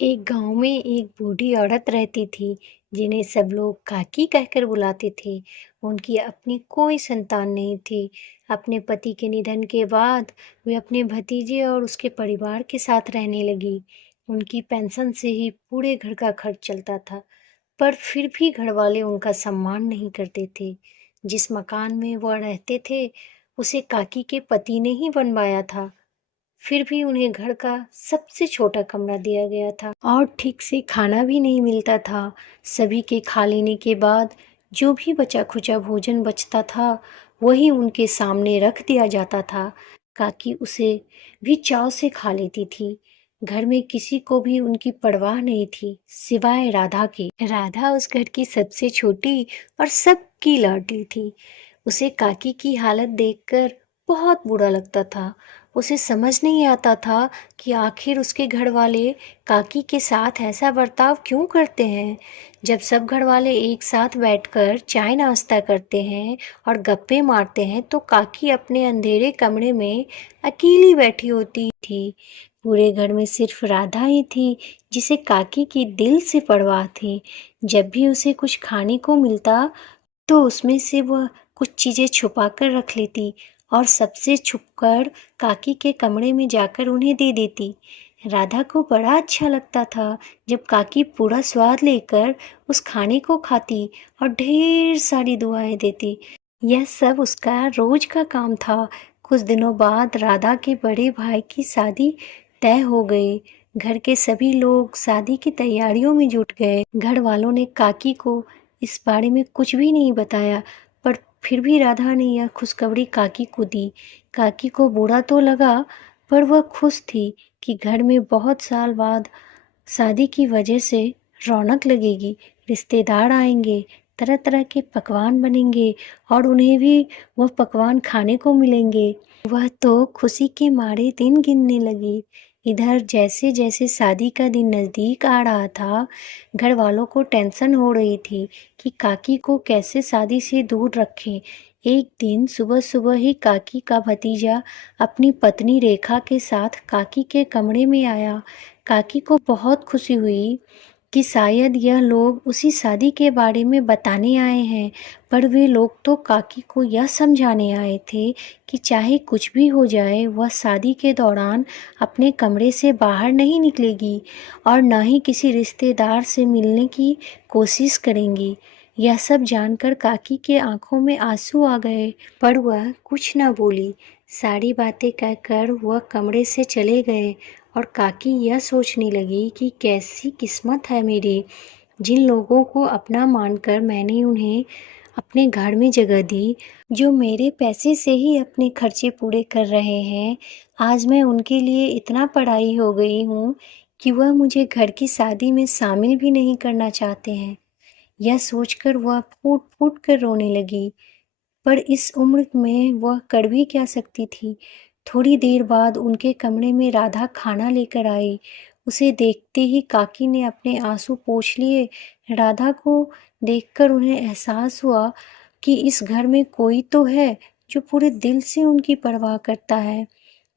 एक गांव में एक बूढ़ी औरत रहती थी जिन्हें सब लोग काकी कहकर बुलाते थे। उनकी अपनी कोई संतान नहीं थी। अपने पति के निधन के बाद वे अपने भतीजे और उसके परिवार के साथ रहने लगी। उनकी पेंशन से ही पूरे घर का खर्च चलता था, पर फिर भी घरवाले उनका सम्मान नहीं करते थे। जिस मकान में वह रहते थे उसे काकी के पति ने ही बनवाया था। फिर भी उन्हें घर का सबसे छोटा कमरा दिया गया था और ठीक से खाना भी नहीं मिलता था। सभी के खा लेने के बाद जो भी बचा खुचा भोजन बचता था वही उनके सामने रख दिया जाता था। काकी उसे भी चाव से खा लेती थी। घर में किसी को भी उनकी परवाह नहीं थी सिवाय राधा के। राधा उस घर की सबसे छोटी और सबकी लाडली थी। उसे काकी की हालत देखकर बहुत बुरा लगता था। उसे समझ नहीं आता था कि आखिर उसके घर वाले काकी के साथ ऐसा बर्ताव क्यों करते हैं। जब सब घर वाले एक साथ बैठकर चाय नाश्ता करते हैं और गप्पे मारते हैं तो काकी अपने अंधेरे कमरे में अकेली बैठी होती थी। पूरे घर में सिर्फ राधा ही थी जिसे काकी की दिल से परवाह थी। जब भी उसे कुछ खाने को मिलता तो उसमें से वह कुछ चीज़ें छुपा कर रख लेती और सबसे छुपकर काकी के कमरे में जाकर उन्हें दे देती। राधा को बड़ा अच्छा लगता था जब काकी पूरा स्वाद लेकर उस खाने को खाती और ढेर सारी दुआएं देती। यह सब उसका रोज का काम था। कुछ दिनों बाद राधा के बड़े भाई की शादी तय हो गई। घर के सभी लोग शादी की तैयारियों में जुट गए। घर वालों ने काकी को इस बारे में कुछ भी नहीं बताया, पर फिर भी राधा ने यह खुशखबरी काकी को दी। काकी को बुरा तो लगा, पर वह खुश थी कि घर में बहुत साल बाद शादी की वजह से रौनक लगेगी। रिश्तेदार आएंगे, तरह तरह के पकवान बनेंगे और उन्हें भी वह पकवान खाने को मिलेंगे। वह तो खुशी के मारे दिन गिनने लगी। इधर जैसे जैसे शादी का दिन नज़दीक आ रहा था, घर वालों को टेंशन हो रही थी कि काकी को कैसे शादी से दूर रखें। एक दिन सुबह सुबह ही काकी का भतीजा अपनी पत्नी रेखा के साथ काकी के कमरे में आया। काकी को बहुत खुशी हुई कि शायद यह लोग उसी शादी के बारे में बताने आए हैं, पर वे लोग तो काकी को यह समझाने आए थे कि चाहे कुछ भी हो जाए वह शादी के दौरान अपने कमरे से बाहर नहीं निकलेगी और न ही किसी रिश्तेदार से मिलने की कोशिश करेंगी। यह सब जानकर काकी के आंखों में आंसू आ गए, पर वह कुछ न बोली। सारी बातें कहकर वह कमरे से चले गए और काकी यह सोचने लगी कि कैसी किस्मत है मेरी। जिन लोगों को अपना मानकर मैंने उन्हें अपने घर में जगह दी, जो मेरे पैसे से ही अपने खर्चे पूरे कर रहे हैं, आज मैं उनके लिए इतना पराई हो गई हूँ कि वह मुझे घर की शादी में शामिल भी नहीं करना चाहते हैं। यह सोचकर वह फूट फूट कर रोने लगी, पर इस उम्र में वह कर भी क्या सकती थी। थोड़ी देर बाद उनके कमरे में राधा खाना लेकर आई। उसे देखते ही काकी ने अपने आंसू पोंछ लिए। राधा को देखकर उन्हें एहसास हुआ कि इस घर में कोई तो है जो पूरे दिल से उनकी परवाह करता है।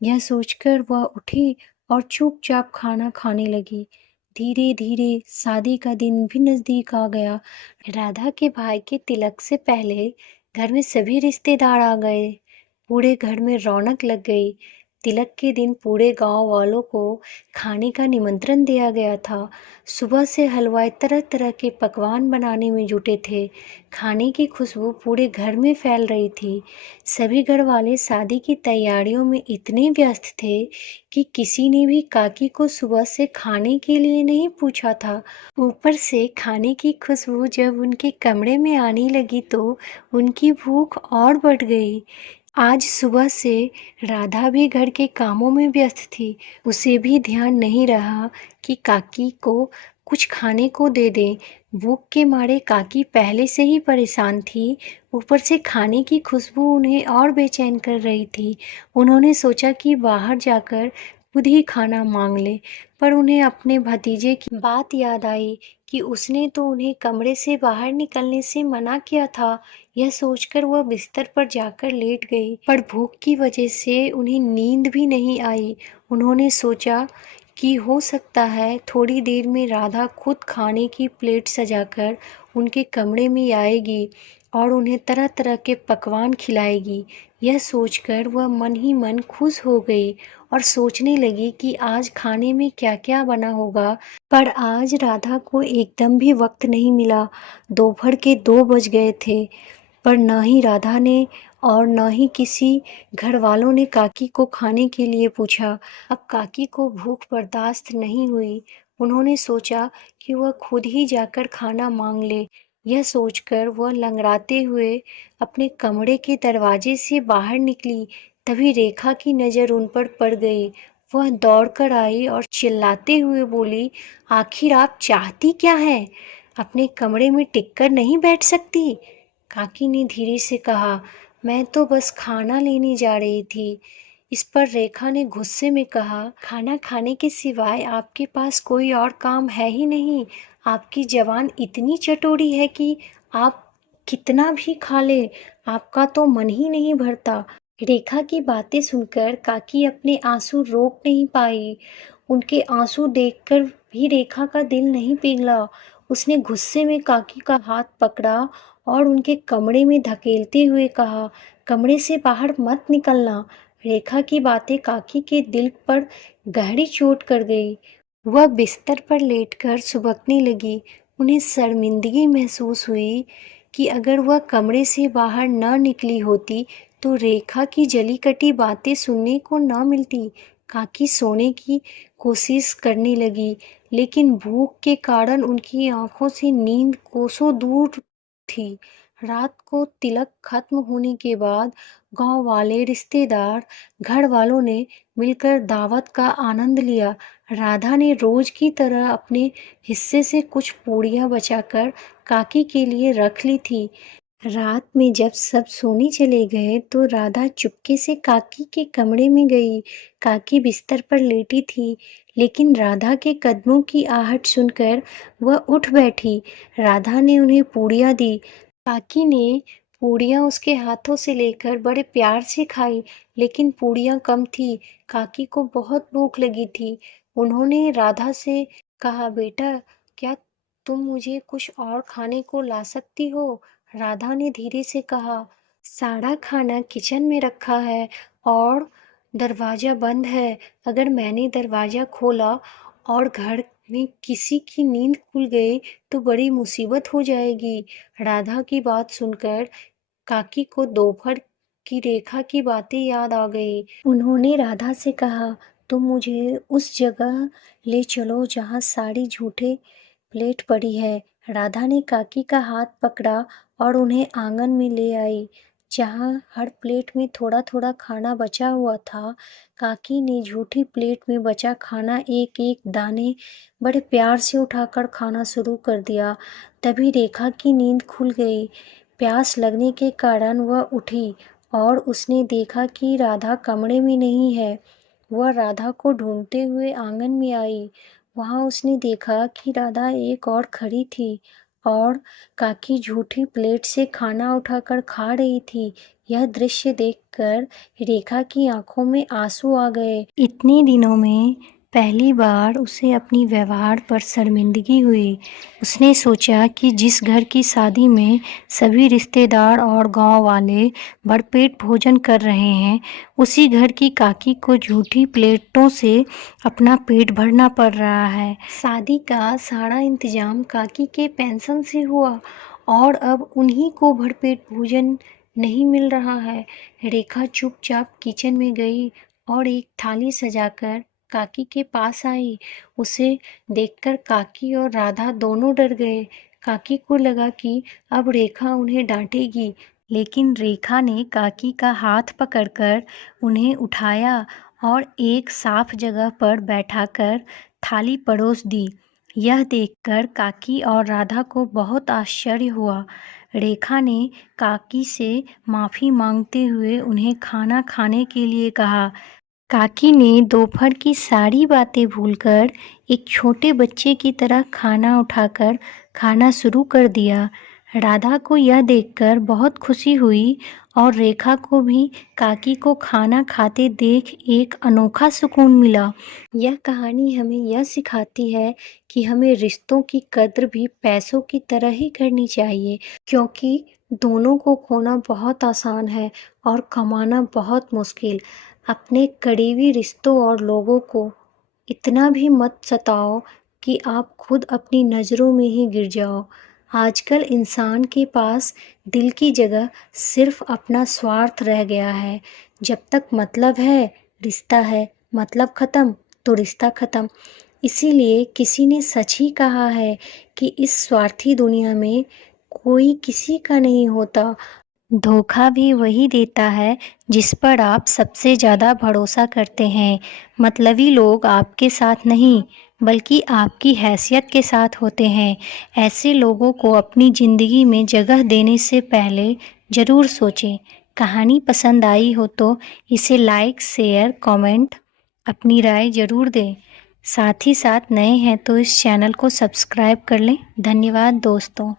यह सोचकर वह उठी और चुपचाप खाना खाने लगी। धीरे धीरे शादी का दिन भी नजदीक आ गया। राधा के भाई के तिलक से पहले घर में सभी रिश्तेदार आ गए। पूरे घर में रौनक लग गई। तिलक के दिन पूरे गांव वालों को खाने का निमंत्रण दिया गया था। सुबह से हलवाई तरह तरह के पकवान बनाने में जुटे थे। खाने की खुशबू पूरे घर में फैल रही थी। सभी घर वाले शादी की तैयारियों में इतने व्यस्त थे कि किसी ने भी काकी को सुबह से खाने के लिए नहीं पूछा था। ऊपर से खाने की खुशबू जब उनके कमरे में आने लगी तो उनकी भूख और बढ़ गई। आज सुबह से राधा भी घर के कामों में व्यस्त थी। उसे भी ध्यान नहीं रहा कि काकी को कुछ खाने को दे दें। भूख के मारे काकी पहले से ही परेशान थी, ऊपर से खाने की खुशबू उन्हें और बेचैन कर रही थी। उन्होंने सोचा कि बाहर जाकर खुद ही खाना मांग ले, पर उन्हें अपने भतीजे की बात याद आई कि उसने तो उन्हें कमरे से बाहर निकलने से मना किया था। यह सोचकर वह बिस्तर पर जाकर लेट गई, पर भूख की वजह से उन्हें नींद भी नहीं आई। उन्होंने सोचा कि हो सकता है थोड़ी देर में राधा खुद खाने की प्लेट सजाकर उनके कमरे में आएगी और उन्हें तरह तरह के पकवान खिलाएगी। यह सोचकर वह मन ही मन खुश हो गई और सोचने लगी कि आज खाने में क्या क्या बना होगा। पर आज राधा को एकदम भी वक्त नहीं मिला। दोपहर के 2 बज गए थे, पर न ही राधा ने और न ही किसी घर वालों ने काकी को खाने के लिए पूछा। अब काकी को भूख बर्दाश्त नहीं हुई। उन्होंने सोचा कि वह खुद ही जाकर खाना मांग ले। यह सोचकर वह लंगड़ाते हुए अपने कमरे के दरवाजे से बाहर निकली। तभी रेखा की नज़र उन पर पड़ गई। वह दौड़कर आई और चिल्लाते हुए बोली, आखिर आप चाहती क्या है? अपने कमरे में टिककर नहीं बैठ सकती? काकी ने धीरे से कहा, मैं तो बस खाना लेने जा रही थी। इस पर रेखा ने गुस्से में कहा, खाना खाने के सिवाय आपके पास कोई और काम है ही नहीं। आपकी जबान इतनी चटोरी है कि आप कितना भी खा ले, आपका तो मन ही नहीं भरता। रेखा की बातें सुनकर काकी अपने आंसू रोक नहीं पाई। उनके आंसू देखकर भी रेखा का दिल नहीं पिघला। उसने गुस्से में काकी का हाथ पकड़ा और उनके कमरे में धकेलते हुए कहा, कमरे से बाहर मत निकलना। रेखा की बातें काकी के दिल पर गहरी चोट कर गई। वह बिस्तर पर लेटकर सुबकने लगी। उन्हें शर्मिंदगी महसूस हुई कि अगर वह कमरे से बाहर न निकली होती तो रेखा की जली कटी बातें सुनने को न मिलती। काकी सोने की कोशिश करने लगी, लेकिन भूख के कारण उनकी आंखों से नींद कोसों दूर थी। रात को तिलक खत्म होने के बाद गांव वाले, रिश्तेदार, घर वालों ने मिलकर दावत का आनंद लिया। राधा ने रोज की तरह अपने हिस्से से कुछ पूड़ियाँ बचाकर काकी के लिए रख ली थी। रात में जब सब सोने चले गए तो राधा चुपके से काकी के कमरे में गई। काकी बिस्तर पर लेटी थी, लेकिन राधा के कदमों की आहट सुनकर वह उठ बैठी। राधा ने उन्हें पूड़ियाँ दी। काकी ने पूड़ियाँ उसके हाथों से लेकर बड़े प्यार से खाई, लेकिन पूड़ियाँ कम थी। काकी को बहुत भूख लगी थी। उन्होंने राधा से कहा, बेटा, क्या तुम मुझे कुछ और खाने को ला सकती हो? राधा ने धीरे से कहा, सारा खाना किचन में रखा है और दरवाज़ा बंद है। अगर मैंने दरवाज़ा खोला और घर में किसी की नींद खुल गई तो बड़ी मुसीबत हो जाएगी। राधा की बात सुनकर काकी को दोपहर की रेखा की बातें याद आ गई। उन्होंने राधा से कहा, तुम मुझे उस जगह ले चलो जहाँ सारी झूठे प्लेट पड़ी है। राधा ने काकी का हाथ पकड़ा और उन्हें आंगन में ले आई, जहाँ हर प्लेट में थोड़ा थोड़ा खाना बचा हुआ था। काकी ने झूठी प्लेट में बचा खाना एक एक दाने बड़े प्यार से उठाकर खाना शुरू कर दिया। तभी रेखा की नींद खुल गई। प्यास लगने के कारण वह उठी और उसने देखा कि राधा कमरे में नहीं है। वह राधा को ढूंढते हुए आंगन में आई। वहाँ उसने देखा कि राधा एक और खड़ी थी और काकी झूठी प्लेट से खाना उठाकर खा रही थी। यह दृश्य देखकर रेखा की आंखों में आंसू आ गए। इतने दिनों में पहली बार उसे अपनी व्यवहार पर शर्मिंदगी हुई। उसने सोचा कि जिस घर की शादी में सभी रिश्तेदार और गांव वाले भरपेट भोजन कर रहे हैं, उसी घर की काकी को झूठी प्लेटों से अपना पेट भरना पड़ रहा है। शादी का सारा इंतजाम काकी के पेंशन से हुआ और अब उन्हीं को भरपेट भोजन नहीं मिल रहा है। रेखा चुपचाप किचन में गई और एक थाली सजाकर काकी के पास आई। उसे देखकर काकी और राधा दोनों डर गए। काकी को लगा कि अब रेखा उन्हें डांटेगी, लेकिन रेखा ने काकी का हाथ पकड़कर उन्हें उठाया और एक साफ जगह पर बैठाकर थाली परोस दी। यह देखकर काकी और राधा को बहुत आश्चर्य हुआ। रेखा ने काकी से माफ़ी मांगते हुए उन्हें खाना खाने के लिए कहा। काकी ने दोपहर की सारी बातें भूलकर एक छोटे बच्चे की तरह खाना उठाकर खाना शुरू कर दिया। राधा को यह देखकर बहुत खुशी हुई और रेखा को भी काकी को खाना खाते देख एक अनोखा सुकून मिला। यह कहानी हमें यह सिखाती है कि हमें रिश्तों की कद्र भी पैसों की तरह ही करनी चाहिए, क्योंकि दोनों को खोना बहुत आसान है और कमाना बहुत मुश्किल। अपने करीबी रिश्तों और लोगों को इतना भी मत सताओ कि आप खुद अपनी नज़रों में ही गिर जाओ। आजकल इंसान के पास दिल की जगह सिर्फ अपना स्वार्थ रह गया है। जब तक मतलब है, रिश्ता है, मतलब ख़त्म तो रिश्ता ख़त्म। इसीलिए किसी ने सच ही कहा है कि इस स्वार्थी दुनिया में कोई किसी का नहीं होता। धोखा भी वही देता है जिस पर आप सबसे ज़्यादा भरोसा करते हैं। मतलबी लोग आपके साथ नहीं, बल्कि आपकी हैसियत के साथ होते हैं। ऐसे लोगों को अपनी ज़िंदगी में जगह देने से पहले ज़रूर सोचें। कहानी पसंद आई हो तो इसे लाइक, शेयर, कमेंट अपनी राय ज़रूर दें। साथ ही साथ नए हैं तो इस चैनल को सब्सक्राइब कर लें। धन्यवाद दोस्तों।